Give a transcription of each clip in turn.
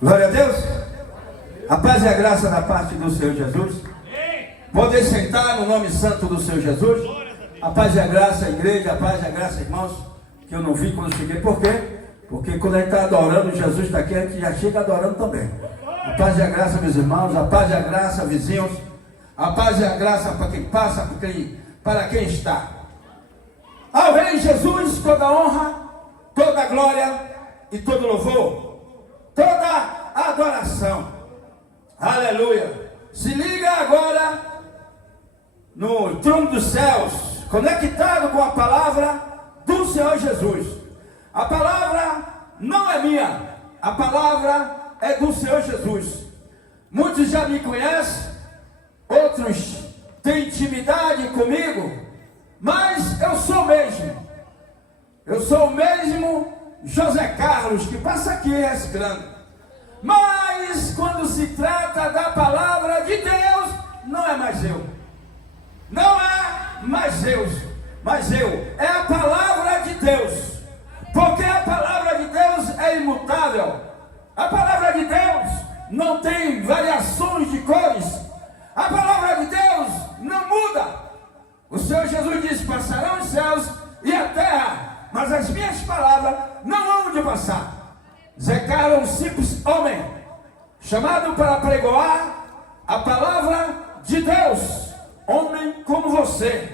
Glória a Deus. A paz e a graça da parte do Senhor Jesus. Poder sentar no nome santo do Senhor Jesus. A paz e a graça, igreja, a paz e a graça, irmãos. Que eu não vi quando cheguei. Por quê? Porque quando a gente está adorando, Jesus está aqui, a gente já chega adorando também. A paz e a graça, meus irmãos. A paz e a graça, vizinhos. A paz e a graça para quem passa, para quem está. Ao Rei Jesus, toda honra, toda glória e todo louvor, toda adoração. Aleluia. Se liga agora no trono dos céus, conectado com a palavra do Senhor Jesus. A palavra não é minha, a palavra é do Senhor Jesus. Muitos já me conhecem, outros têm intimidade comigo, mas eu sou o mesmo. Eu sou o mesmo José Carlos, que passa aqui reciclando. Mas quando se trata da palavra de Deus, não é mais eu. Não é mais eu. Mas eu. É a palavra de Deus. Porque a palavra de Deus é imutável. A palavra de Deus não tem variações de cores. A palavra de Deus não muda. O Senhor Jesus disse: passarão os céus e a terra, mas as minhas palavras não hão de passar. Zé Carlos, um simples homem, chamado para pregoar a palavra de Deus, homem como você.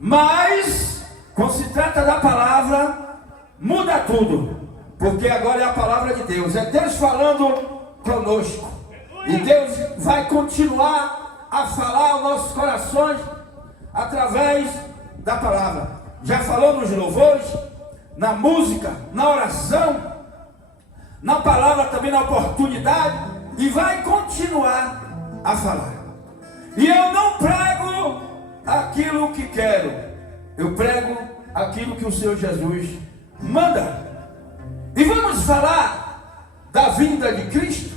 Mas, quando se trata da palavra, muda tudo, porque agora é a palavra de Deus, é Deus falando conosco, e Deus vai continuar a falar aos nossos corações, através da palavra. Já falou nos louvores, na música, na oração, na palavra também, na oportunidade, e vai continuar a falar. E eu não prego aquilo que quero, eu prego aquilo que o Senhor Jesus manda. E vamos falar da vinda de Cristo.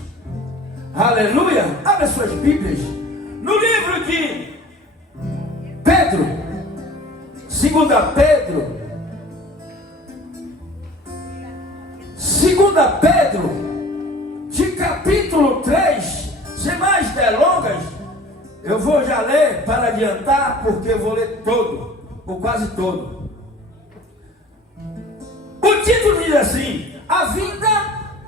Aleluia. Abra suas Bíblias no livro de Pedro, 2 Pedro, de capítulo 3, sem mais delongas, eu vou já ler para adiantar, porque eu vou ler todo, ou quase todo. O título diz assim: a vinda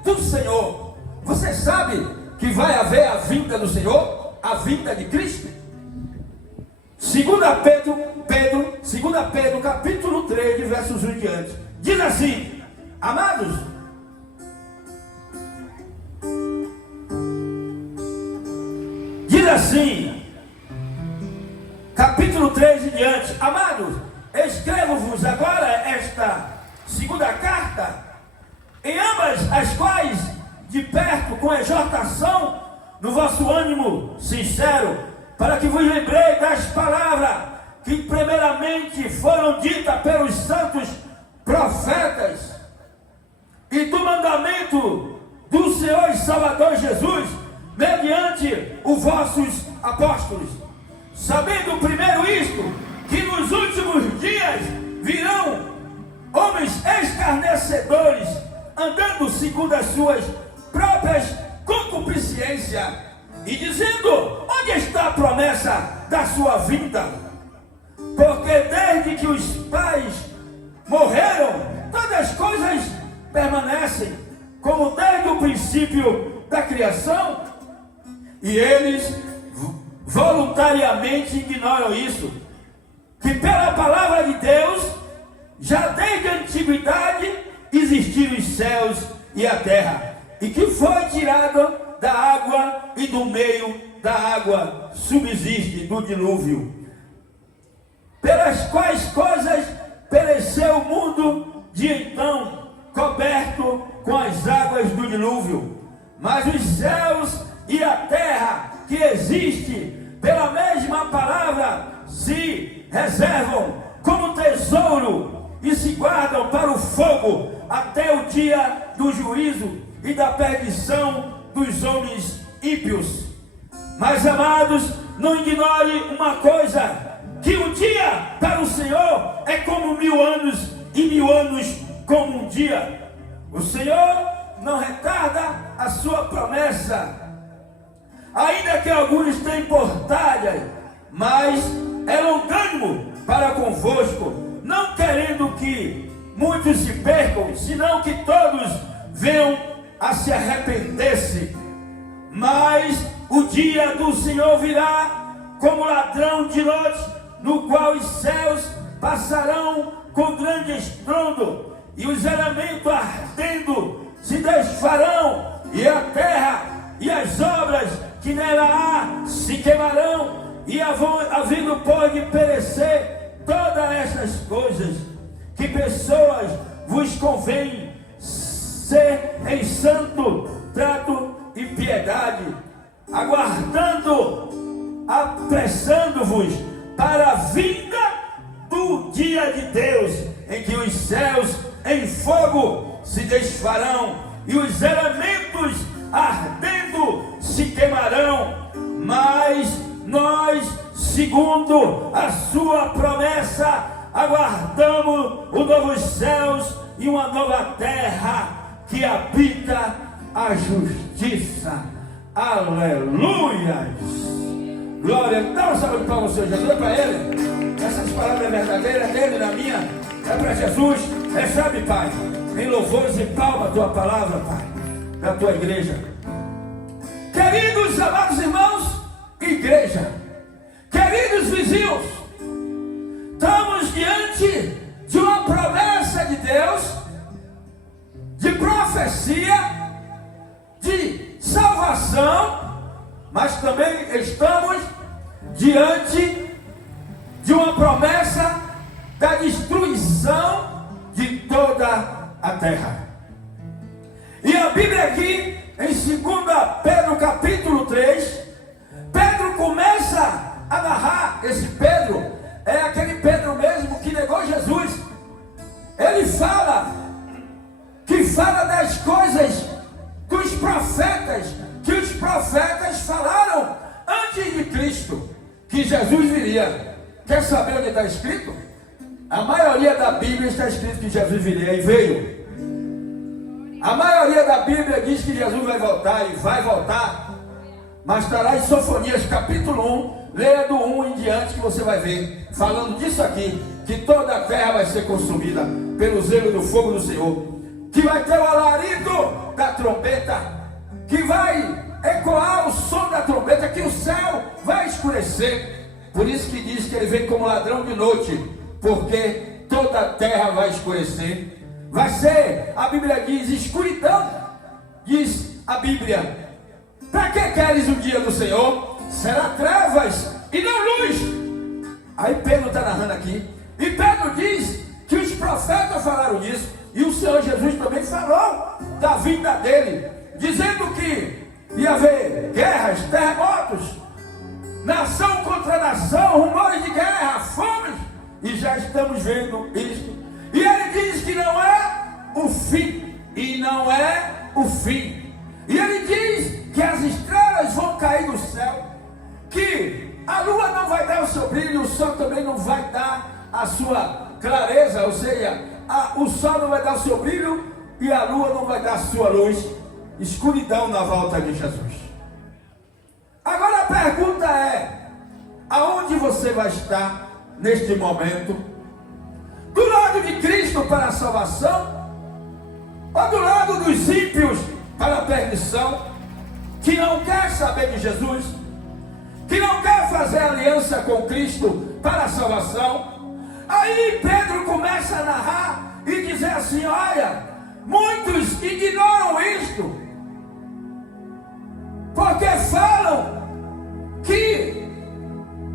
do Senhor. Você sabe que vai haver a vinda do Senhor, a vinda de Cristo? 2 Pedro, capítulo 3, de versos 1 em diante, diz assim: amados, diz assim, capítulo 3 em diante: amados, escrevo-vos agora esta segunda carta, em ambas as quais, de perto, com exortação no vosso ânimo sincero, para que vos lembrei das palavras que primeiramente foram ditas pelos santos profetas, e do mandamento do Senhor e Salvador Jesus, mediante os vossos apóstolos, sabendo primeiro isto, que nos últimos dias virão homens escarnecedores, andando segundo as suas próprias concupiscências, e dizendo: onde está a promessa da sua vinda? Porque desde que os pais morreram, todas as coisas permanecem como desde o princípio da criação, e eles voluntariamente ignoram isso, que pela palavra de Deus, já desde a antiguidade, existiram os céus e a terra, e que foi tirado da água, e do meio da água subsiste do dilúvio, pelas quais coisas pereceu o mundo de então, coberto com as águas do dilúvio. Mas os céus e a terra que existe pela mesma palavra se reservam como tesouro e se guardam para o fogo até o dia do juízo e da perdição dos homens ímpios. Mas, amados, não ignore uma coisa, que um dia para o Senhor é como 1000 anos, e 1000 anos como um dia. O Senhor não retarda a sua promessa, ainda que alguns tenham portalhas, mas é longânimo para convosco, não querendo que muitos se percam, senão que todos venham a se arrepender-se. Mas o dia do Senhor virá como ladrão de noite, no qual os céus passarão com grande estrondo, e os elementos ardendo se desfarão, e a terra e as obras que nela há se queimarão, e havendo pode perecer todas estas coisas. Que pessoas vos convém ser em santo trato e piedade, aguardando, apressando-vos para a vinda do dia de Deus, em que os céus em fogo se desfarão e os elementos ardendo se queimarão. Mas nós, segundo a sua promessa, aguardamos os novos céus e uma nova terra que habita a justiça. Aleluia! Glória, dá um salve para o Senhor Jesus, para Ele. Essas palavras verdadeiras dele na minha, é para Jesus. Recebe, Pai, em louvores e palmas a tua palavra, Pai, da tua igreja. Queridos amados irmãos, igreja, queridos vizinhos, estamos diante de uma promessa de Deus, de profecia, de salvação, mas também estamos diante de uma promessa da destruição de toda a terra. E a Bíblia aqui, em 2 Pedro capítulo 3, Pedro começa a narrar. Esse Pedro é aquele Pedro mesmo que negou Jesus. Ele fala das coisas dos profetas, que os profetas falaram antes de Cristo, que Jesus viria. Quer saber onde está escrito? A maioria da Bíblia está escrito que Jesus viria e veio. A maioria da Bíblia diz que Jesus vai voltar e vai voltar, mas estará em Sofonias capítulo 1, leia do 1 em diante que você vai ver, falando disso aqui, que toda a terra vai ser consumida pelo zelo do fogo do Senhor, que vai ter o alarido da trombeta, que vai ecoar o som da trombeta, que o céu vai escurecer. Por isso que diz que ele vem como ladrão de noite, porque toda a terra vai escurecer. Vai ser, a Bíblia diz, escuridão, diz a Bíblia. Para que queres o dia do Senhor? Será trevas e não luz. Aí Pedro está narrando aqui, e Pedro diz que os profetas falaram disso, e o Senhor Jesus também falou da vinda dele, dizendo que ia haver guerras, terremotos, nação contra nação, rumores de guerra, fomes, e já estamos vendo isso. E ele diz que não é o fim, e não é o fim. E ele diz que as estrelas vão cair do céu, que a lua não vai dar o seu brilho, o sol também não vai dar a sua clareza, ou seja, o sol não vai dar o seu brilho e a lua não vai dar a sua luz. Escuridão na volta de Jesus. Agora a pergunta é: aonde você vai estar neste momento? Do lado de Cristo para a salvação, ou do lado dos ímpios para a perdição, que não quer saber de Jesus, que não quer fazer aliança com Cristo para a salvação? Aí Pedro começa a narrar e dizer assim: olha, muitos ignoram isto, porque falam que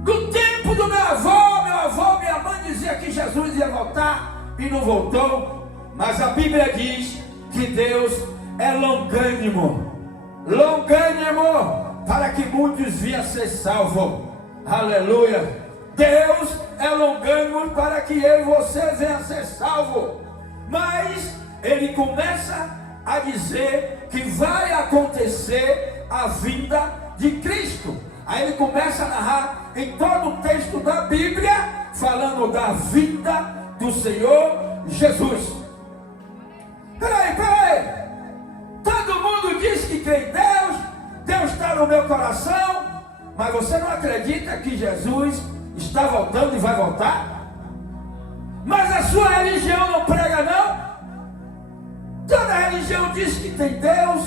do tempo do meu avô, minha mãe dizia que Jesus ia voltar e não voltou. Mas a Bíblia diz que Deus é longânimo para que muitos venham a ser salvos. Aleluia! Deus é longânimo para que eu e você venha a ser salvo. Mas ele começa a dizer que vai acontecer a vinda de Cristo. Aí ele começa a narrar em todo o texto da Bíblia, falando da vinda do Senhor Jesus. Peraí, no meu coração, mas você não acredita que Jesus está voltando e vai voltar? Mas a sua religião não prega, não? Toda religião diz que tem Deus,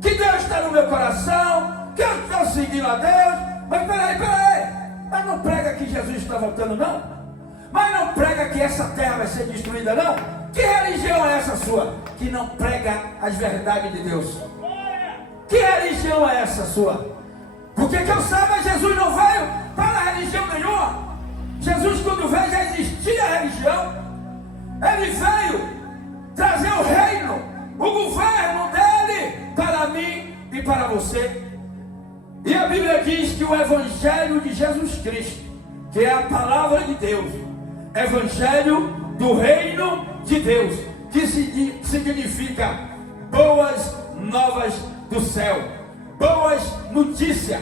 que Deus está no meu coração, que eu estou seguindo a Deus. Mas peraí, mas não prega que Jesus está voltando, não? Mas não prega que essa terra vai ser destruída, não? Que religião é essa sua que não prega as verdades de Deus? Que religião é essa sua? Porque que eu saiba, Jesus não veio para religião nenhuma. Jesus, quando veio, já existia a religião. Ele veio trazer o reino, o governo dele para mim e para você. E a Bíblia diz que o Evangelho de Jesus Cristo, que é a palavra de Deus, Evangelho do reino de Deus, que significa boas novas do céu, boas notícias.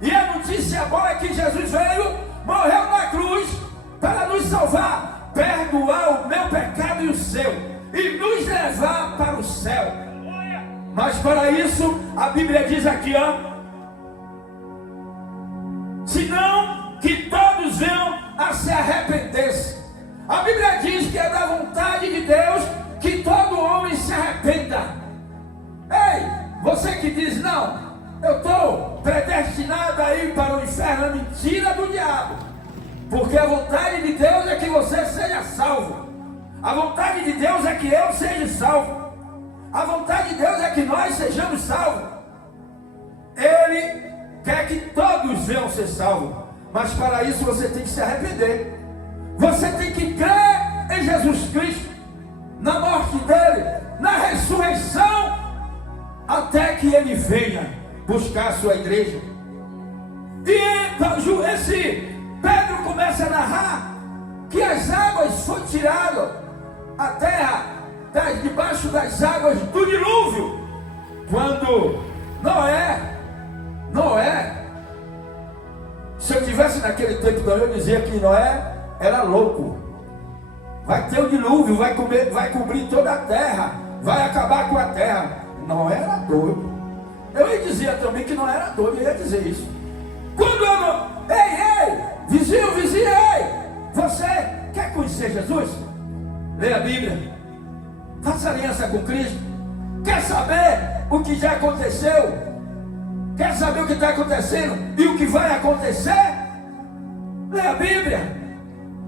E a notícia boa é que Jesus veio, morreu na cruz para nos salvar, perdoar o meu pecado e o seu, e nos levar para o céu. Mas para isso a Bíblia diz aqui, senão que todos venham a se arrepender. A Bíblia diz que é da vontade de Deus que todo homem se arrependa. Ei, você que diz, não, eu estou predestinado a ir para o inferno, é mentira do diabo. Porque a vontade de Deus é que você seja salvo. A vontade de Deus é que eu seja salvo. A vontade de Deus é que nós sejamos salvos. Ele quer que todos venham ser salvos. Mas para isso você tem que se arrepender. Você tem que crer em Jesus Cristo, na morte dele, na ressurreição, até que ele venha buscar a sua igreja. E esse Pedro começa a narrar que as águas foram tiradas, a terra debaixo das águas do dilúvio, quando Noé, se eu estivesse naquele tempo também, eu dizia que Noé era louco. Vai ter o dilúvio, vai cobrir toda a terra, vai acabar com a terra. Noé era doido. Eu ia dizer também que Noé era doido, eu ia dizer isso. Quando eu não... Ei, vizinho, ei, você quer conhecer Jesus? Leia a Bíblia, faça aliança com Cristo. Quer saber o que já aconteceu? Quer saber o que está acontecendo e o que vai acontecer? Leia a Bíblia.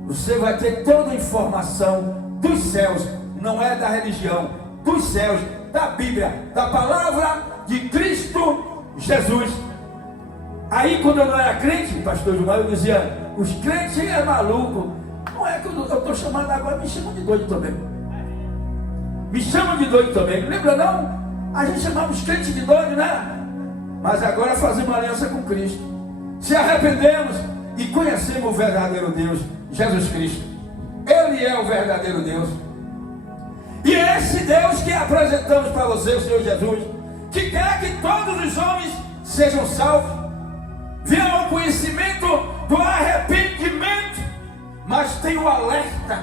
Você vai ter toda a informação dos céus, não é da religião, dos céus, da Bíblia, da palavra de Cristo Jesus. Aí quando eu não era crente, pastor Gilmar, eu dizia, os crentes é maluco. Não é que eu estou chamando agora, me chamam de doido também. Me chamam de doido também, não lembra não? A gente chamava os crentes de doido, né? Mas agora fazemos uma aliança com Cristo. Se arrependemos e conhecemos o verdadeiro Deus, Jesus Cristo. Ele é o verdadeiro Deus. E é esse Deus que apresentamos para você, o Senhor Jesus, que quer que todos os homens sejam salvos, venham ao conhecimento do arrependimento. Mas tem um alerta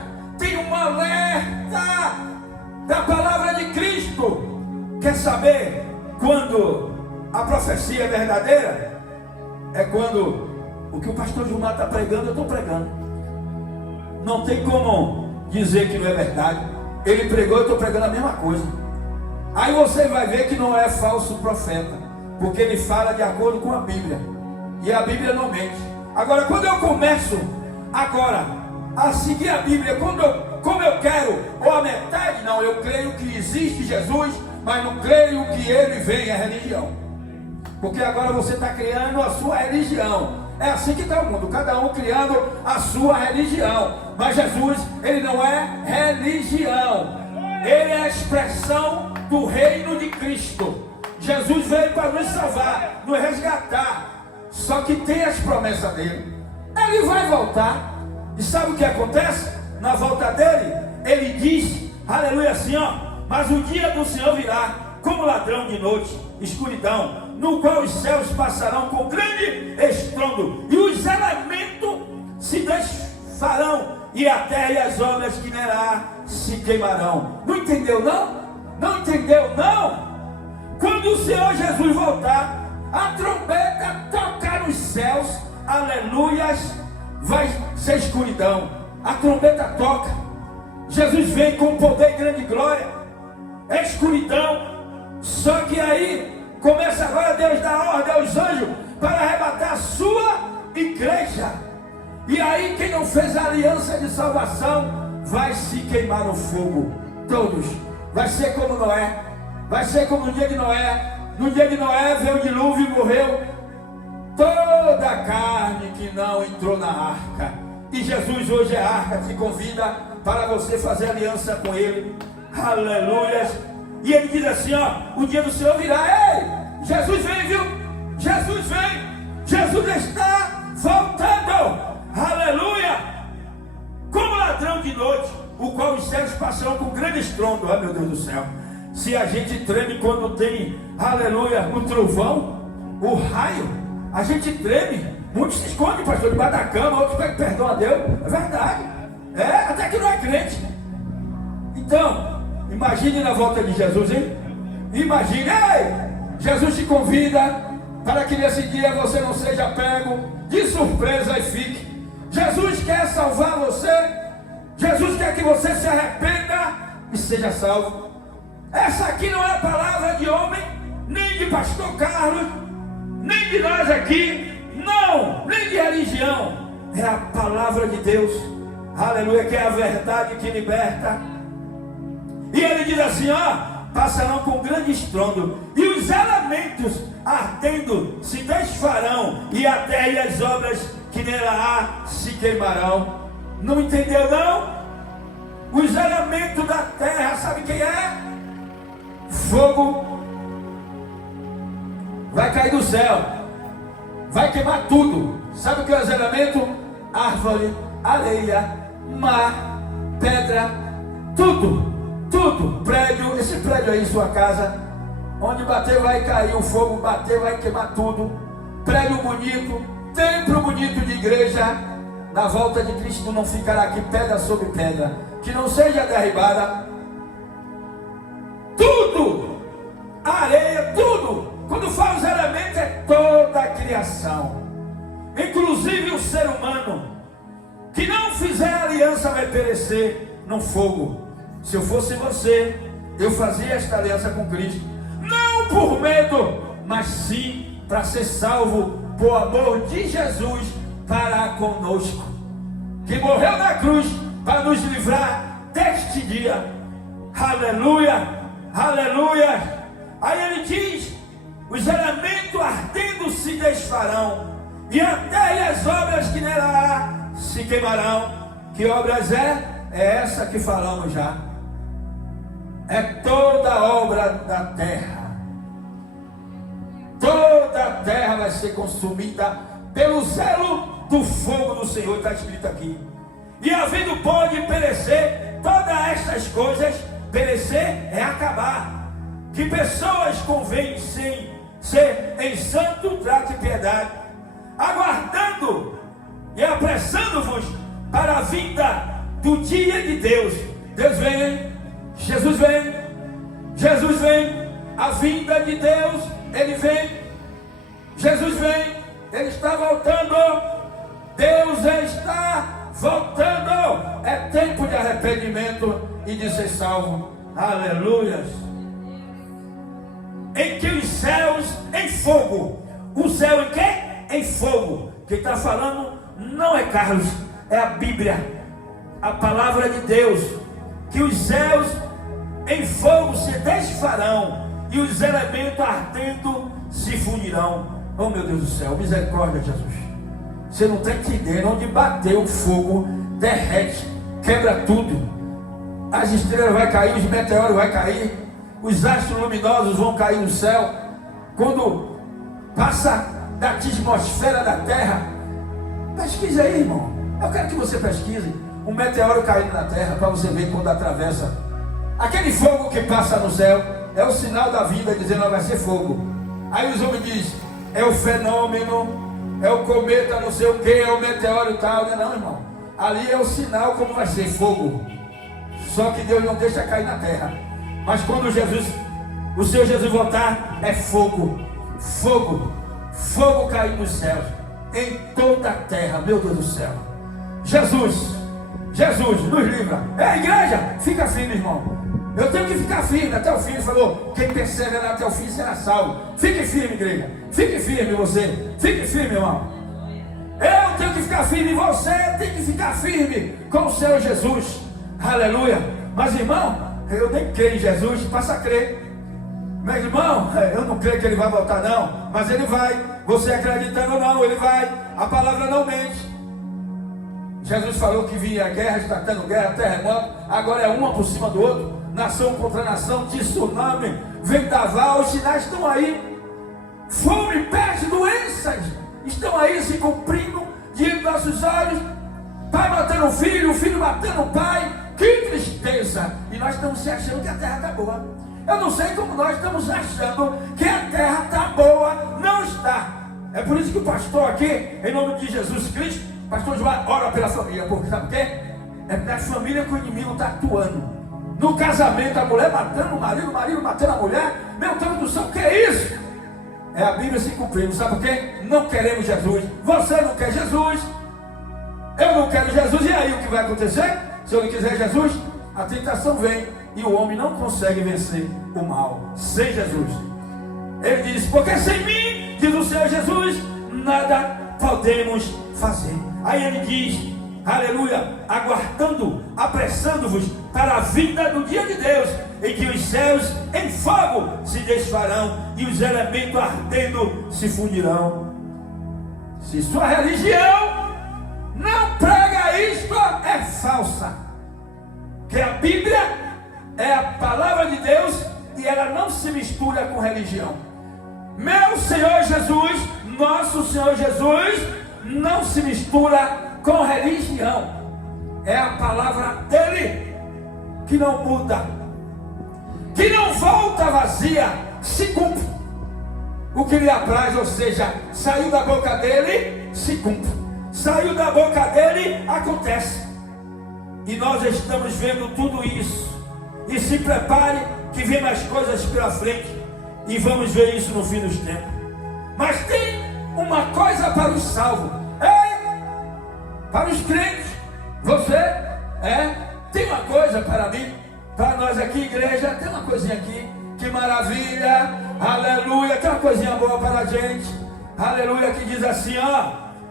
da palavra de Cristo. Quer saber quando a profecia é verdadeira? É quando o que o pastor Gilmar está pregando, eu estou pregando. Não tem como dizer que não é verdade. Ele pregou, eu estou pregando a mesma coisa. Aí você vai ver que não é falso profeta, porque ele fala de acordo com a Bíblia, e a Bíblia não mente. Agora, quando eu começo a seguir a Bíblia como eu quero, ou a metade, não, eu creio que existe Jesus, mas não creio que ele vem a religião. Porque agora você está criando a sua religião. É assim que está o mundo, cada um criando a sua religião. Mas Jesus, ele não é religião. Ele é a expressão do reino de Cristo. Jesus veio para nos salvar, nos resgatar. Só que tem as promessas dele. Ele vai voltar. E sabe o que acontece? Na volta dele, ele diz, aleluia, assim, mas o dia do Senhor virá como ladrão de noite, escuridão, no qual os céus passarão com grande estrondo, e os elementos se desfarão, e a terra e as obras que nela se queimarão. Não entendeu não? Não entendeu não? Quando o Senhor Jesus voltar, a trombeta tocar nos céus, aleluias, vai ser escuridão. A trombeta toca, Jesus vem com poder e grande glória, é escuridão. Só que aí começa agora Deus dar ordem aos anjos para arrebatar a sua igreja. E aí quem não fez a aliança de salvação vai se queimar no fogo. Todos. Vai ser como Noé. Vai ser como no dia de Noé. No dia de Noé veio o dilúvio e morreu toda a carne que não entrou na arca. E Jesus hoje é a arca, te convida para você fazer aliança com Ele. Aleluias. E Ele diz assim, ó, o dia do Senhor virá. Ei, Jesus vem, viu? Jesus vem. Jesus está voltando. Aleluia. Como ladrão de noite, o qual os céus passarão com grande estrondo. Oh, meu Deus do céu. Se a gente treme quando tem, aleluia, o trovão, o raio, a gente treme. Muitos se escondem, pastor, debaixo da cama, outros pedem perdão a Deus. É verdade. É, até que não é crente. Então, imagine na volta de Jesus, hein? Imagine, ei, Jesus te convida para que nesse dia você não seja pego de surpresa e fique. Jesus quer salvar você. Jesus quer que você se arrependa e seja salvo. Essa aqui não é a palavra de homem, nem de pastor Carlos, nem de nós aqui, não, nem de religião. É a palavra de Deus, aleluia, que é a verdade que liberta. E ele diz assim, ó, passarão com grande estrondo, e os elementos ardendo se desfarão, e a terra e as obras que nela há se queimarão. Não entendeu não? Os elementos da terra, sabe quem é? Fogo vai cair do céu, vai queimar tudo. Sabe o que é os elementos? Árvore, areia, mar, pedra, tudo, tudo. Prédio, esse prédio aí, sua casa, onde bater vai cair o fogo, bater vai queimar tudo. Prédio bonito, templo bonito de igreja, na volta de Cristo não ficará aqui pedra sobre pedra, que não seja derribada. Tudo, areia, tudo. Quando fala os elementos, é toda a criação, inclusive o ser humano, que não fizer aliança vai perecer no fogo. Se eu fosse você, eu fazia esta aliança com Cristo, não por medo, mas sim para ser salvo por amor de Jesus para conosco, que morreu na cruz para nos livrar deste dia. Aleluia. Aleluia. Aí ele diz, os elementos ardendo se desfarão, e a terra e as obras que nela há se queimarão. Que obras é? É essa que falamos já. É toda a obra da terra. Toda a terra vai ser consumida pelo zelo do fogo do Senhor, está escrito aqui. E havendo pode perecer todas estas coisas. Perecer é acabar. Que pessoas convém sim ser em santo trato e piedade, aguardando e apressando-vos para a vinda do dia de Deus. Deus vem, Jesus vem, Jesus vem, a vinda de Deus, Ele vem, Jesus vem, Ele está voltando, Deus está voltando. É tempo de arrependimento e de ser salvo. Aleluias. Em que os céus em fogo. O céu em quê? Em fogo. Quem está falando não é Carlos, é a Bíblia, a palavra de Deus. Que os céus em fogo se desfarão, e os elementos ardendo se fundirão. Oh meu Deus do céu, misericórdia, Jesus. Você não está entendendo. Onde bateu o fogo, derrete, quebra tudo. As estrelas vão cair, os meteoros vão cair, os astros luminosos vão cair no céu. Quando passa da atmosfera da terra, pesquise aí, irmão. Eu quero que você pesquise um meteoro caindo na terra, para você ver quando atravessa. Aquele fogo que passa no céu é o sinal da vida, dizendo que vai ser fogo. Aí os homens dizem, é o fenômeno, é o cometa, não sei o que, é o meteoro e tal. Não, irmão, ali é o sinal como vai ser fogo. Só que Deus não deixa cair na terra. Mas quando Jesus, o Senhor Jesus voltar, é fogo, fogo, fogo cair dos céus, em toda a terra, meu Deus do céu. Jesus nos livra. Igreja, fica firme, irmão. Eu tenho que ficar firme até o fim. Ele falou, quem perseverar até o fim será salvo. Fique firme, igreja. Fique firme você. Fique firme, irmão. Eu tenho que ficar firme, você tem que ficar firme com o Senhor Jesus. Aleluia. Mas, irmão, eu nem creio em Jesus, passa a crer. Meu irmão, eu não creio que ele vai voltar não, mas ele vai. Você acreditando ou não, ele vai. A palavra não mente. Jesus falou que vinha guerra, está tendo guerra, terremoto. Agora é uma por cima do outro, nação contra nação, tsunami, vendaval. Os sinais estão aí. Fome, peste, doenças estão aí se cumprindo diante dos nossos olhos. Pai matando o filho matando o pai. Que tristeza. E nós estamos se achando que a terra está boa. Eu não sei como nós estamos achando que a terra está boa. Não está. É por isso que o pastor aqui, em nome de Jesus Cristo, pastor João, ora pela família. Porque sabe o quê? É na família que o inimigo está atuando. No casamento, a mulher matando o marido matando a mulher. Meu Deus do céu, o que é isso? É a Bíblia se cumprindo. Sabe por quê? Não queremos Jesus. Você não quer Jesus. Eu não quero Jesus. E aí o que vai acontecer? Se eu não quiser Jesus, a tentação vem. E o homem não consegue vencer o mal sem Jesus. Ele diz, porque sem mim, diz o Senhor Jesus, nada podemos fazer. Aí ele diz, aleluia, aguardando, apressando-vos para a vinda do dia de Deus, em que os céus em fogo se desfarão e os elementos ardendo se fundirão. Se sua religião não prega isto, é falsa. Que a Bíblia é a palavra de Deus e ela não se mistura com religião. Meu Senhor Jesus, nosso Senhor Jesus, não se mistura com religião. É a palavra dele que não muda, que não volta vazia, se cumpre. O que lhe apraz, ou seja, saiu da boca dele, se cumpre. Saiu da boca dele, acontece. E nós estamos vendo tudo isso. E se prepare que vem mais coisas pela frente. E vamos ver isso no fim dos tempos. Mas tem uma coisa para os salvos. Para os crentes. Você tem uma coisa para mim. Para nós aqui, igreja, tem uma coisinha aqui. Que maravilha. Aleluia. Tem uma coisinha boa para a gente. Aleluia. Que diz assim,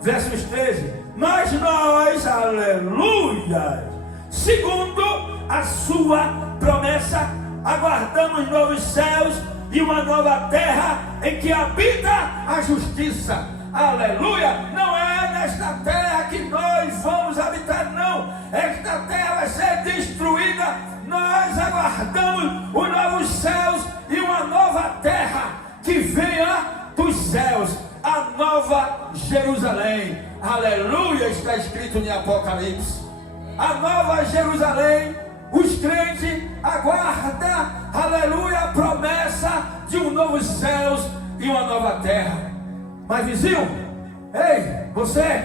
versos 13. Mas nós, aleluia, segundo a sua promessa, aguardamos novos céus e uma nova terra em que habita a justiça. Aleluia. Não é nesta terra que nós vamos habitar, não. Esta terra vai ser destruída. Nós aguardamos os novos céus e uma nova terra que venha dos céus, a nova Jerusalém. Aleluia. Está escrito em Apocalipse. A nova Jerusalém. Os crentes aguardam, aleluia, a promessa de um novo céus e uma nova terra. Mas vizinho, você,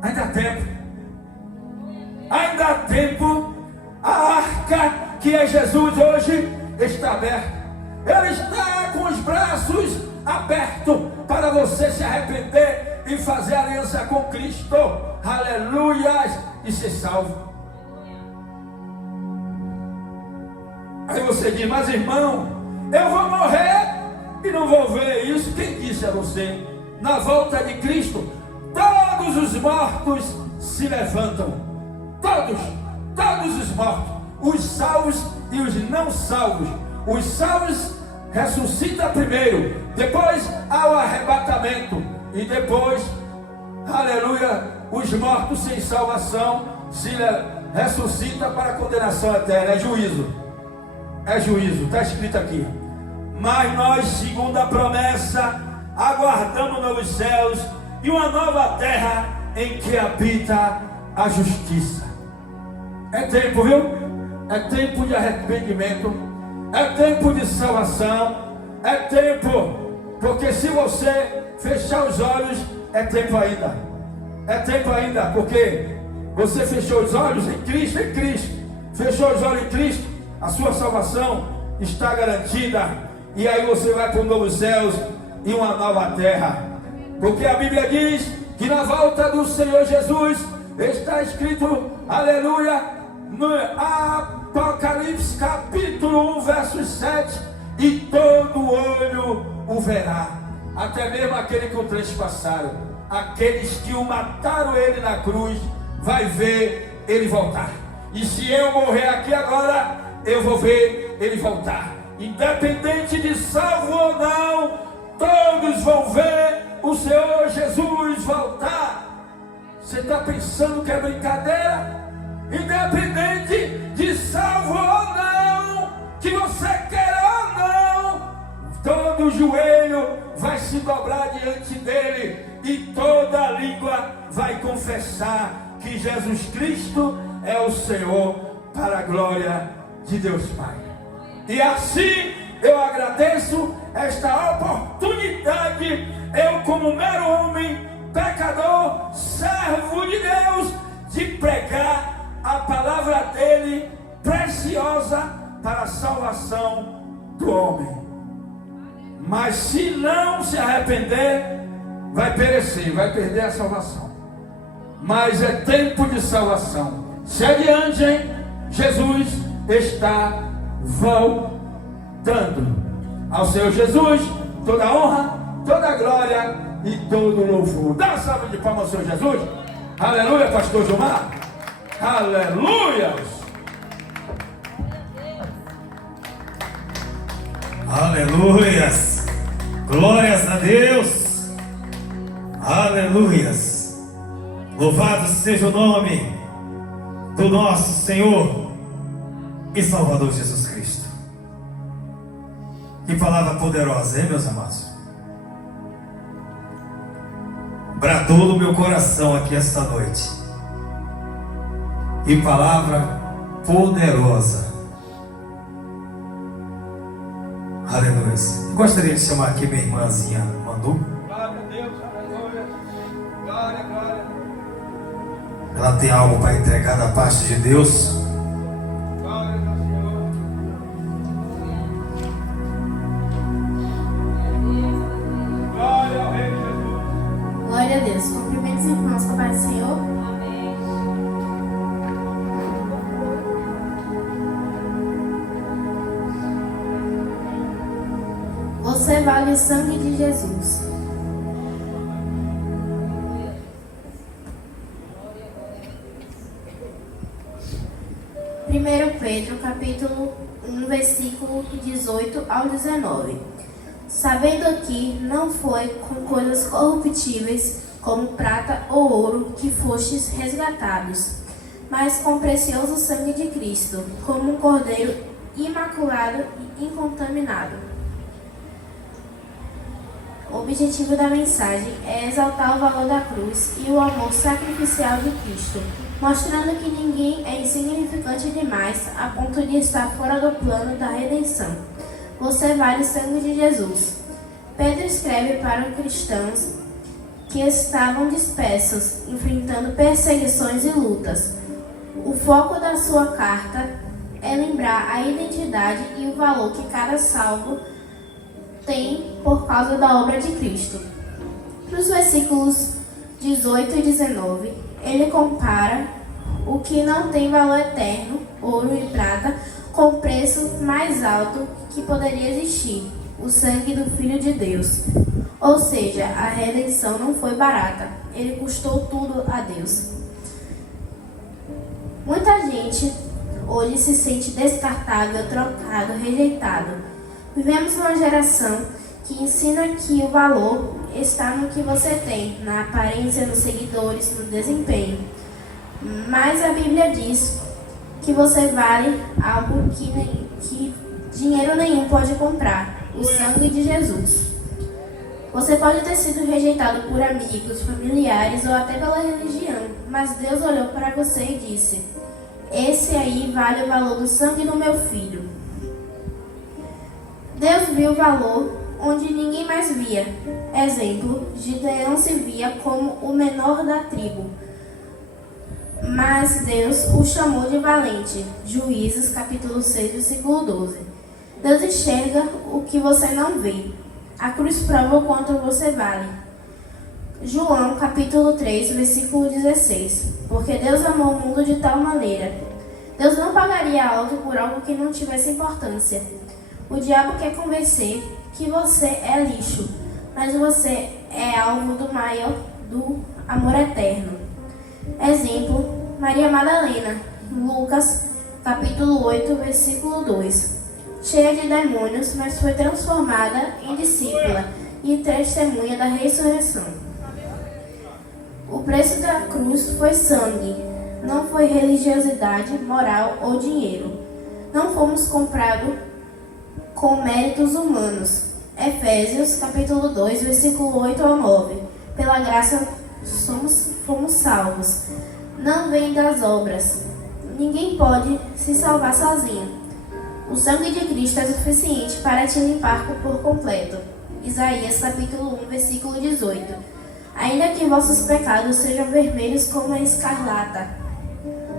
ainda há tempo. Ainda há tempo. A arca que é Jesus hoje está aberta. Ele está com os braços abertos para você se arrepender e fazer aliança com Cristo. Aleluia. E ser salvo. Aí você diz, mas irmão, eu vou morrer e não vou ver isso. Quem disse a você? Na volta de Cristo, todos os mortos se levantam. Todos os mortos. Os salvos e os não salvos. Os salvos ressuscitam primeiro, depois há o arrebatamento. E depois, aleluia, os mortos sem salvação se ressuscitam para a condenação eterna. É juízo. É juízo, está escrito aqui. Mas nós, segundo a promessa, aguardamos novos céus e uma nova terra em que habita a justiça. É tempo, viu? É tempo de arrependimento. É tempo de salvação. É tempo, porque se você fechar os olhos, é tempo ainda. É tempo ainda, porque você fechou os olhos em Cristo, fechou os olhos em Cristo, a sua salvação está garantida. E aí você vai para os novos céus e uma nova terra. Porque a Bíblia diz que na volta do Senhor Jesus está escrito, aleluia, no Apocalipse capítulo 1, verso 7, e todo olho o verá, até mesmo aquele que o transpassaram, aqueles que o mataram ele na cruz, vai ver ele voltar. E se eu morrer aqui agora, eu vou ver ele voltar. Independente de salvo ou não, todos vão ver o Senhor Jesus voltar. Você está pensando que é brincadeira? Independente de salvo ou não, que você queira ou não, todo joelho vai se dobrar diante dele e toda língua vai confessar que Jesus Cristo é o Senhor, para a glória de Deus Pai. E assim eu agradeço esta oportunidade, eu como mero homem, pecador, servo de Deus, de pregar a palavra dele, preciosa para a salvação do homem. Mas se não se arrepender, vai perecer, vai perder a salvação. Mas é tempo de salvação. Se adiante, hein? Jesus está voltando. Ao Senhor Jesus toda honra, toda glória e todo louvor. Dá uma salva de palmas ao Senhor Jesus. Aleluia, pastor Gilmar. Aleluia. Aleluias. Glórias a Deus. Aleluias. Louvado seja o nome do nosso Senhor e Salvador Jesus Cristo. Que palavra poderosa, hein, meus amados? Bradou no meu coração aqui esta noite. Que palavra poderosa. Aleluia. Gostaria de chamar aqui minha irmãzinha Manu. Glória a Deus, aleluia. Glória, glória. Ela tem algo para entregar da parte de Deus. Glória ao Senhor. Glória ao Rei Jesus. Glória a Deus. Cumprimentos irmãos com a paz do Senhor. Você vale o sangue de Jesus. Primeiro Pedro, capítulo 1, versículo 18 ao 19. Sabendo que não foi com coisas corruptíveis, como prata ou ouro, que fostes resgatados, mas com o precioso sangue de Cristo, como um cordeiro imaculado e incontaminado. O objetivo da mensagem é exaltar o valor da cruz e o amor sacrificial de Cristo, mostrando que ninguém é insignificante demais a ponto de estar fora do plano da redenção. Você vale o sangue de Jesus. Pedro escreve para os cristãos que estavam dispersos, enfrentando perseguições e lutas. O foco da sua carta é lembrar a identidade e o valor que cada salvo tem por causa da obra de Cristo. Nos versículos 18 e 19, ele compara o que não tem valor eterno, ouro e prata, com o preço mais alto que poderia existir, o sangue do Filho de Deus. Ou seja, a redenção não foi barata, ele custou tudo a Deus. Muita gente hoje se sente descartável, trocado, rejeitado. Vivemos numa geração que ensina que o valor está no que você tem, na aparência, nos seguidores, no desempenho. Mas a Bíblia diz que você vale algo que dinheiro nenhum pode comprar, o sangue de Jesus. Você pode ter sido rejeitado por amigos, familiares ou até pela religião, mas Deus olhou para você e disse: esse aí vale o valor do sangue do meu filho. Deus viu o valor onde ninguém mais via. Exemplo, Gideão se via como o menor da tribo, mas Deus o chamou de valente. Juízes, capítulo 6, versículo 12. Deus enxerga o que você não vê. A cruz prova o quanto você vale. João, capítulo 3, versículo 16. Porque Deus amou o mundo de tal maneira. Deus não pagaria alto por algo que não tivesse importância. O diabo quer convencer que você é lixo, mas você é alvo do amor eterno. Exemplo, Maria Madalena, Lucas, capítulo 8, versículo 2. Cheia de demônios, mas foi transformada em discípula e testemunha da ressurreição. O preço da cruz foi sangue, não foi religiosidade, moral ou dinheiro. Não fomos comprados com méritos humanos. Efésios, capítulo 2, versículo 8 ao 9. Pela graça fomos salvos. Não vem das obras. Ninguém pode se salvar sozinho. O sangue de Cristo é suficiente para te limpar por completo. Isaías, capítulo 1, versículo 18. Ainda que vossos pecados sejam vermelhos como a escarlata,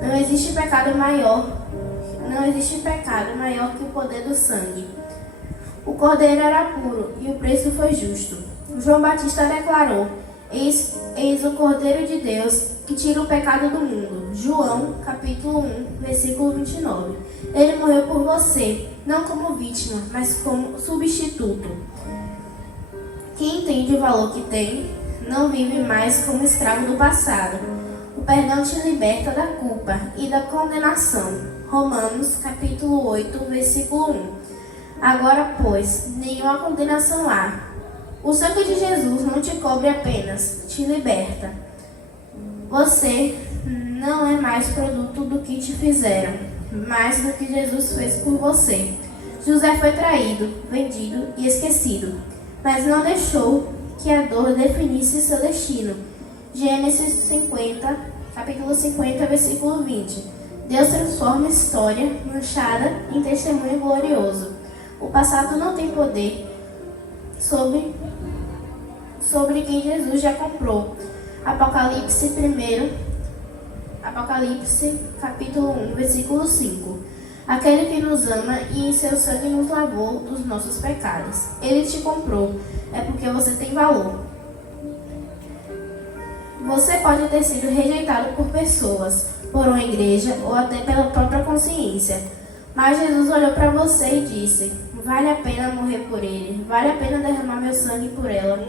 não existe pecado maior que o poder do sangue. O cordeiro era puro e o preço foi justo. João Batista declarou: Eis o Cordeiro de Deus que tira o pecado do mundo. João, capítulo 1, versículo 29. Ele morreu por você, não como vítima, mas como substituto. Quem entende o valor que tem, não vive mais como escravo do passado. O perdão te liberta da culpa e da condenação. Romanos, capítulo 8, versículo 1. Agora, pois, nenhuma condenação há. O sangue de Jesus não te cobre apenas, te liberta. Você não é mais produto do que te fizeram, mais do que Jesus fez por você. José foi traído, vendido e esquecido, mas não deixou que a dor definisse seu destino. Gênesis 50, capítulo 50, versículo 20. Deus transforma a história manchada em testemunho glorioso. O passado não tem poder sobre quem Jesus já comprou. Apocalipse capítulo 1, versículo 5. Aquele que nos ama e em seu sangue nos lavou dos nossos pecados. Ele te comprou, é porque você tem valor. Você pode ter sido rejeitado por pessoas, por uma igreja ou até pela própria consciência. Mas Jesus olhou para você e disse: vale a pena morrer por ele, vale a pena derramar meu sangue por ela.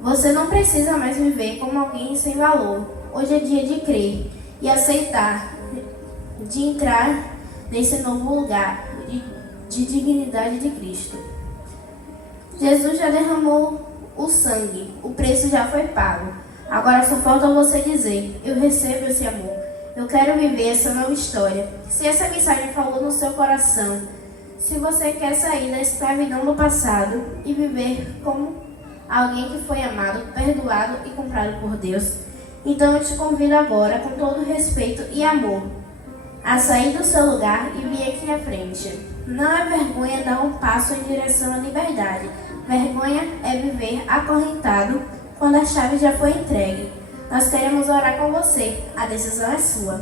Você não precisa mais viver como alguém sem valor. Hoje é dia de crer e aceitar, de entrar nesse novo lugar de dignidade de Cristo. Jesus já derramou o sangue, o preço já foi pago. Agora só falta você dizer: eu recebo esse amor, eu quero viver essa nova história. Se essa mensagem falou no seu coração, se você quer sair da escravidão do passado e viver como alguém que foi amado, perdoado e comprado por Deus, então eu te convido agora, com todo respeito e amor, a sair do seu lugar e vir aqui à frente. Não é vergonha dar um passo em direção à liberdade. Vergonha é viver acorrentado quando a chave já foi entregue. Nós queremos orar com você. A decisão é sua,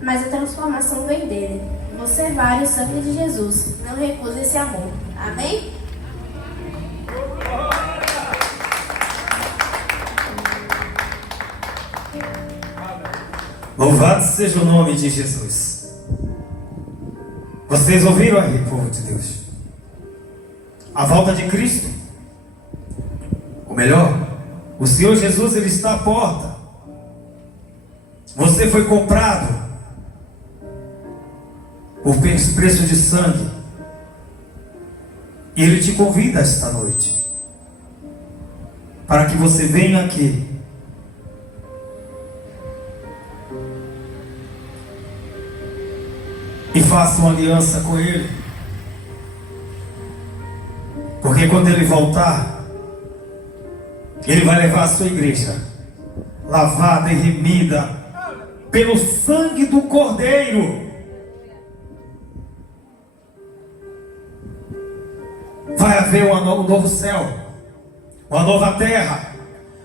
mas a transformação vem dele. Você vale o sangue de Jesus. Não recuse esse amor. Amém? Louvado seja o nome de Jesus. Vocês ouviram aí, povo de Deus? A volta de Cristo. Ou melhor, o Senhor Jesus, Ele está à porta. Você foi comprado por preço de sangue. E Ele te convida esta noite para que você venha aqui e faça uma aliança com Ele. Porque quando Ele voltar, Ele vai levar a sua igreja lavada e remida pelo sangue do Cordeiro. Vai haver um novo céu, uma nova terra,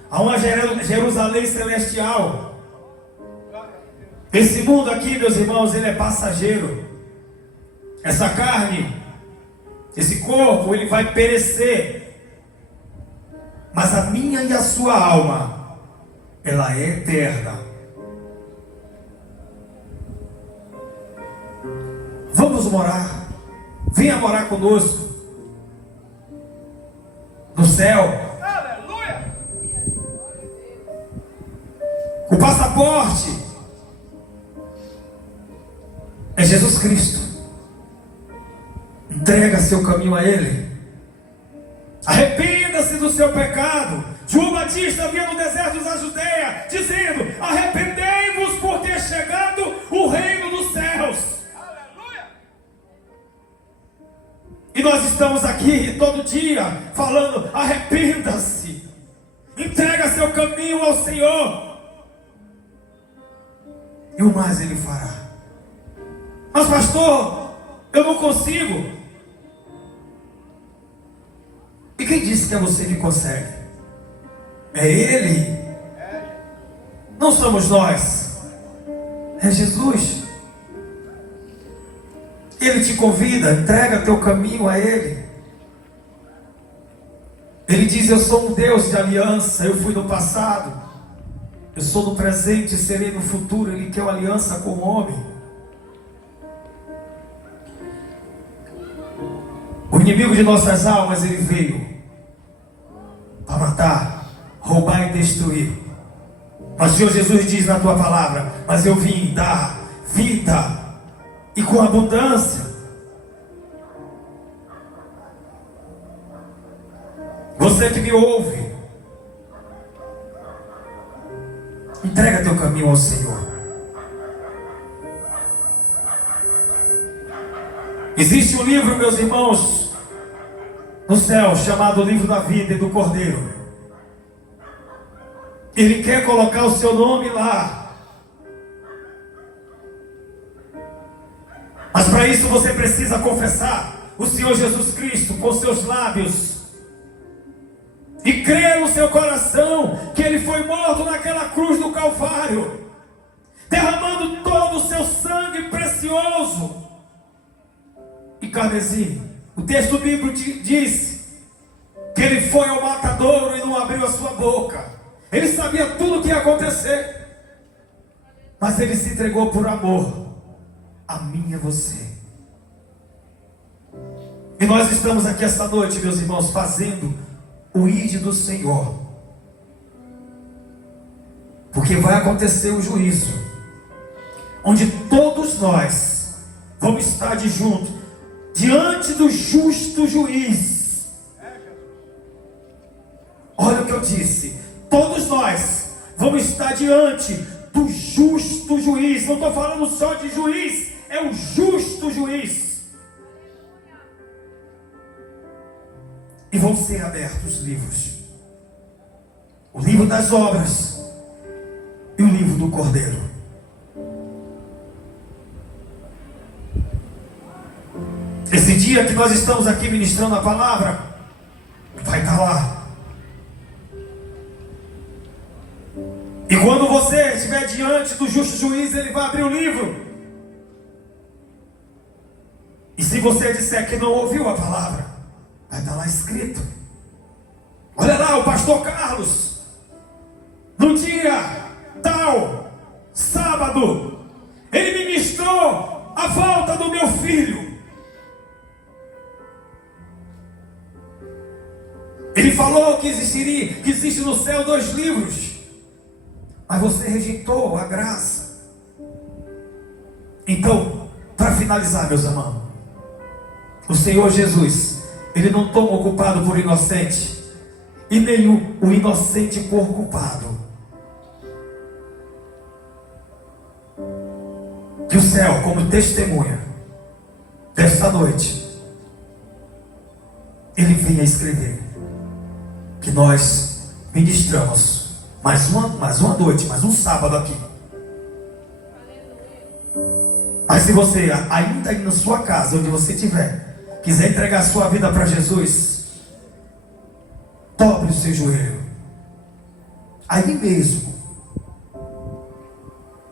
há uma Jerusalém celestial. Esse mundo aqui, meus irmãos, ele é passageiro. Essa carne, esse corpo, ele vai perecer. mas a minha e a sua alma, ela é eterna. Vamos morar. Venha morar conosco no céu. Aleluia! O passaporte é Jesus Cristo. Entrega seu caminho a Ele. Arrependa-se do seu pecado. João Batista vinha no deserto da Judeia dizendo: arrependei-vos, porque é chegado o reino dos céus. Aleluia! E nós estamos aqui todo dia falando: arrependa-se, entrega seu caminho ao Senhor, e o mais Ele fará. Mas pastor, eu não consigo. E quem disse que é você que consegue? É Ele. Não somos nós. É Jesus. Ele te convida, entrega teu caminho a Ele. Ele diz: eu sou um Deus de aliança. Eu fui no passado, eu sou no presente e serei no futuro. Ele quer uma aliança com o homem. O inimigo de nossas almas, ele veio para matar, roubar e destruir. Mas o Senhor Jesus diz na tua palavra: mas eu vim dar vida, e com abundância. Você que me ouve, entrega teu caminho ao Senhor. Existe um livro, meus irmãos, no céu, chamado Livro da Vida e do Cordeiro. Ele quer colocar o seu nome lá. Mas para isso você precisa confessar o Senhor Jesus Cristo com seus lábios e crer no seu coração que Ele foi morto naquela cruz do Calvário, derramando todo o seu sangue precioso e carmesim. O texto bíblico diz que Ele foi ao matadouro e não abriu a sua boca. Ele sabia tudo o que ia acontecer, mas Ele se entregou por amor a mim e a você. E nós estamos aqui esta noite, meus irmãos, fazendo o ide do Senhor, porque vai acontecer o juízo, onde todos nós vamos estar de junto diante do justo juiz. Olha o que eu disse: todos nós vamos estar diante do justo juiz. Não estou falando só de juiz, é o justo juiz. E vão ser abertos livros: o livro das obras e o livro do Cordeiro. Esse dia que nós estamos aqui ministrando a palavra, vai estar lá. E quando você estiver diante do justo juiz, ele vai abrir o livro. E se você disser que não ouviu a palavra, vai estar lá escrito: olha lá, o pastor Carlos, no dia tal, sábado, ele ministrou a volta do meu filho. Ele falou que existe no céu 2 livros, mas você rejeitou a graça. Então, para finalizar, meus irmãos, o Senhor Jesus, Ele não toma o culpado por inocente, e nem o inocente por culpado. Que o céu, como testemunha desta noite, ele venha escrever que nós ministramos mais uma noite, mais um sábado aqui. Mas se você ainda aí na sua casa, onde você estiver, quiser entregar a sua vida para Jesus, dobre o seu joelho aí mesmo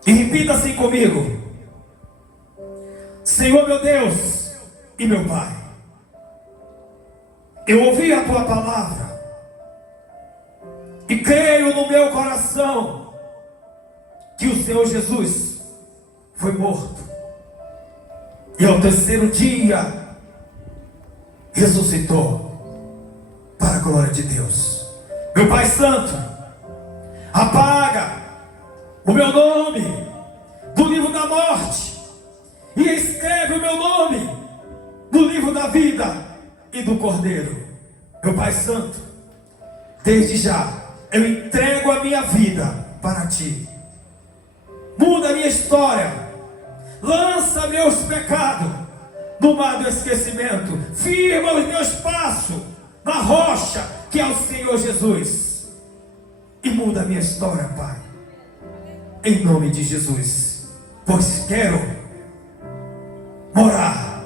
e repita assim comigo: Senhor meu Deus e meu Pai, eu ouvi a tua palavra creio no meu coração que o Senhor Jesus foi morto e ao terceiro dia ressuscitou para a glória de Deus. Meu Pai Santo, apaga o meu nome do livro da morte e escreve o meu nome no livro da vida e do Cordeiro. Meu Pai Santo, desde já eu entrego a minha vida para Ti. Muda a minha história, lança meus pecados no mar do esquecimento, firma os meus passos na rocha que é o Senhor Jesus, e muda a minha história, Pai, em nome de Jesus, pois quero morar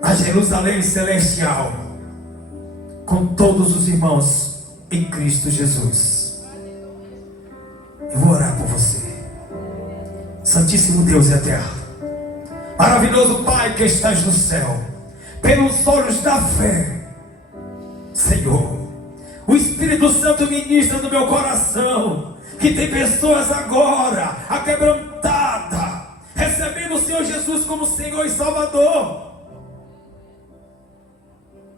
na Jerusalém celestial com todos os irmãos em Cristo Jesus. Eu vou orar por você. Santíssimo Deus eterno, maravilhoso Pai que estás no céu, pelos olhos da fé, Senhor, o Espírito Santo ministra no meu coração que tem pessoas agora aquebrantadas, recebendo o Senhor Jesus como Senhor e Salvador.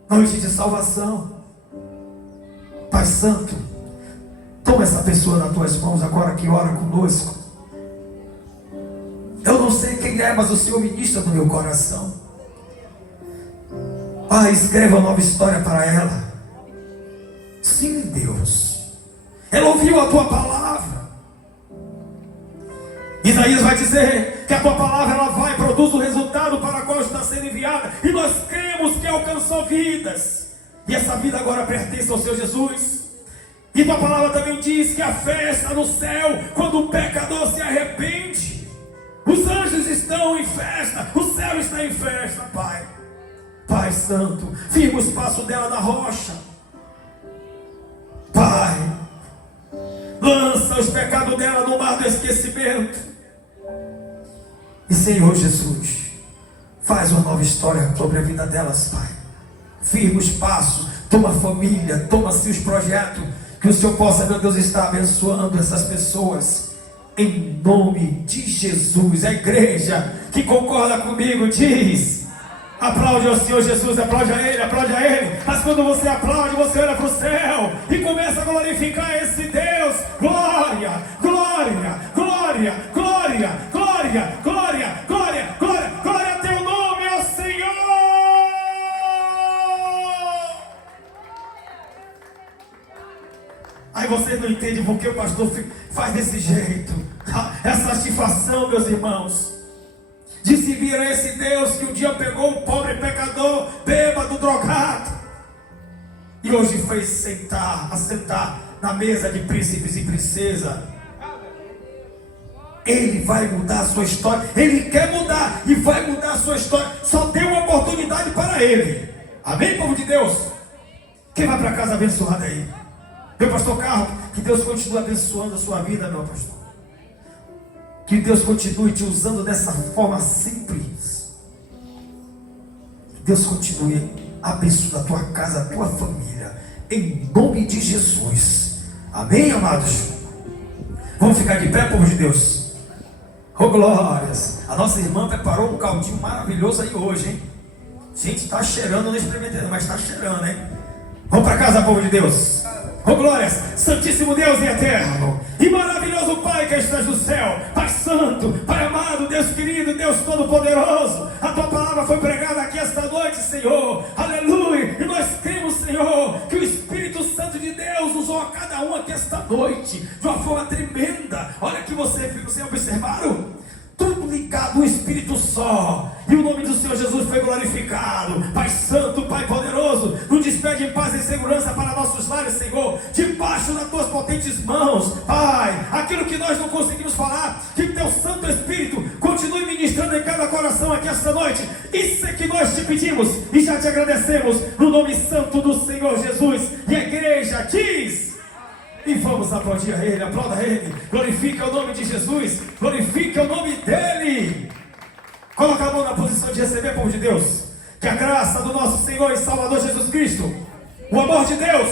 Noite de salvação. Pai Santo, toma essa pessoa nas tuas mãos agora que ora conosco. Eu não sei quem é, mas o Senhor ministra no meu coração. Pai, escreva uma nova história para ela. Sim, Deus, ela ouviu a tua palavra. Isaías vai dizer que a tua palavra ela vai produz o resultado para o qual está sendo enviada, e nós cremos que alcançou vidas, e essa vida agora pertence ao Senhor Jesus. E tua palavra também diz que a festa no céu quando o pecador se arrepende. Os anjos estão em festa, o céu está em festa, Pai. Pai Santo, firma os passos dela na rocha. Pai, lança os pecados dela no mar do esquecimento. E Senhor Jesus, faz uma nova história sobre a vida delas, Pai. Firma os passos, toma a família, toma seus projetos, que o Senhor possa, meu Deus, estar abençoando essas pessoas. Em nome de Jesus. A igreja que concorda comigo diz: aplaude ao Senhor Jesus, aplaude a Ele, aplaude a Ele. Mas quando você aplaude, você olha para o céu e começa a glorificar esse Deus. Glória, glória, glória, glória, glória, glória, glória, glória, glória a teu nome, ó Senhor. Aí vocês não entendem porque o pastor faz desse jeito. É satisfação, meus irmãos, de servir a esse Deus que um dia pegou um pobre pecador, bêbado, drogado, e hoje fez assentar na mesa de príncipes e princesa. Ele vai mudar a sua história. Ele quer mudar e vai mudar a sua história. Só tem uma oportunidade para ele. Amém, povo de Deus? Quem vai para casa abençoado aí? Meu pastor Carlos, que Deus continue abençoando a sua vida, meu pastor. Que Deus continue te usando dessa forma simples. Que Deus continue abençoando a tua casa, a tua família, em nome de Jesus. Amém, amados? Vamos ficar de pé, povo de Deus? Oh, glórias! A nossa irmã preparou um caldinho maravilhoso aí hoje, hein? Gente, está cheirando, não experimentando, mas está cheirando, hein? Vamos para casa, povo de Deus. Oh, glórias! Santíssimo Deus e eterno e maravilhoso Pai que estás no céu, Pai Santo, Pai amado, Deus querido, Deus todo-poderoso, a tua palavra foi pregada aqui esta noite, Senhor, aleluia, e nós cremos, Senhor, que o Espírito Santo de Deus usou a cada um aqui esta noite, de uma forma tremenda. Olha que vocês observaram? Tudo ligado, um Espírito só, e o nome do Senhor Jesus foi glorificado. Pai Santo, Pai poderoso, nos despede em paz e segurança para nossos lares, Senhor, debaixo das tuas potentes mãos, Pai. Aquilo que nós não conseguimos falar, que teu Santo Espírito continue ministrando em cada coração aqui esta noite. Isso é que nós te pedimos e já te agradecemos, no nome santo do Senhor Jesus. E a igreja diz: e vamos aplaudir a Ele, aplauda a Ele, glorifica o nome de Jesus, glorifica o nome dEle. Coloca a mão na posição de receber, povo de Deus. Que a graça do nosso Senhor e Salvador Jesus Cristo, o amor de Deus,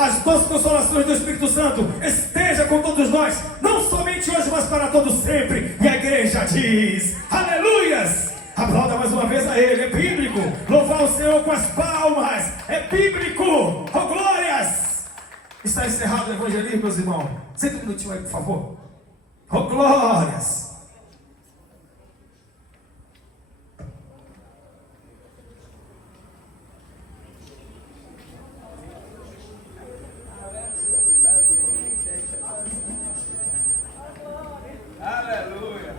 as doces consolações do Espírito Santo esteja com todos nós, não somente hoje, mas para todos sempre. E a igreja diz: aleluias! Aplauda mais uma vez a Ele, é bíblico. Louvar o Senhor com as palmas, é bíblico. Oh, glórias! Está encerrado o evangelismo, meus irmãos. Senta um minutinho aí, por favor. Oh, glórias! Aleluia.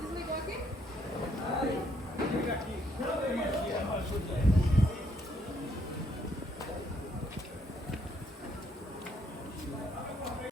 Desligou aqui?